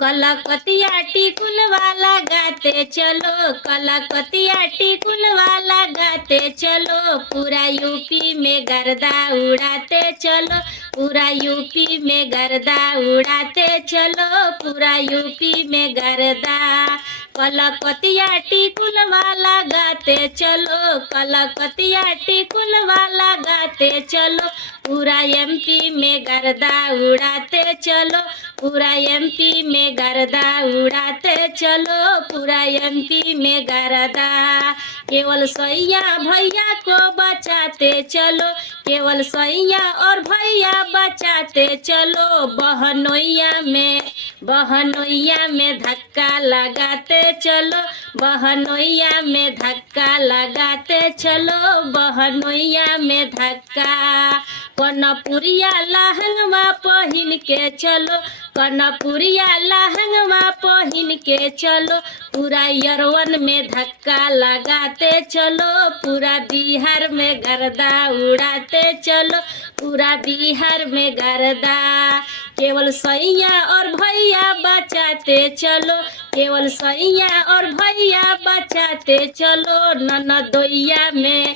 कलकतिया टिकुल वाला गाते चलो, कलकतिया टिकुल वाला गाते चलो, पूरा यूपी में गर्दा उड़ाते चलो, पूरा यूपी में गर्दा उड़ाते चलो, पूरा यूपी में गर्दा। कलकतिया टिकुल वाला गाते चलो, कलकतिया टिकुल वाला गाते चलो, पूरा एमपी में गर्दा उड़ाते चलो, पूरा एमपी में गर्दा उड़ाते चलो, पूरा एमपी में गर्दा। केवल सैया भैया को बचाते चलो, केवल सैया और भैया बचाते चलो, बहनोइया में धक्का लगाते चलो, बहनोइया में धक्का लगाते चलो, बहनोइया में धक्का। कनपुरिया लहंगवा पहिन के चलो, कनपुरिया लहंगवा पहिन के चलो, पूरा यरवन में धक्का लगाते चलो, पूरा बिहार में गर्दा उड़ाते चलो, पूरा बिहार में गर्दा। केवल सैया और भैया बचाते चलो, केवल सैया और भैया बचाते चलो, ननदोइया में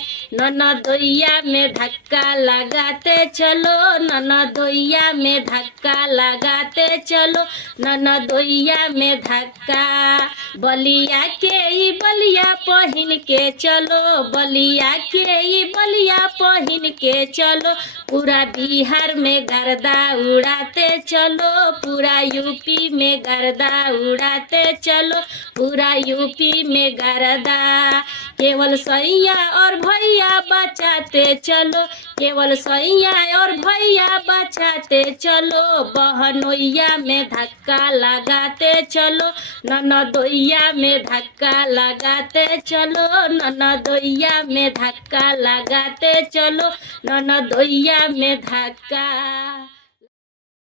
धक्का लगाते चलो, ननदोइया में धक्का लगाते चलो, ननदोइया में धक्का। बलिया के ई बलिया पहिन के चलो, बलिया के ई बलिया पहिन के चलो, पूरा बिहार में गर्दा उड़ाते चलो, पूरा यूपी में गर्दा उड़ाते चलो, पूरा यूपी में गर्दा। केवल सैया और भैया बचाते चलो, केवल सैया और भैया बचाते चलो, बहनोइया में धक्का लगाते चलो, ननदोइया में धक्का लगाते चलो, ननदोइया में धक्का लगाते चलो, ननदोइया में धक्का।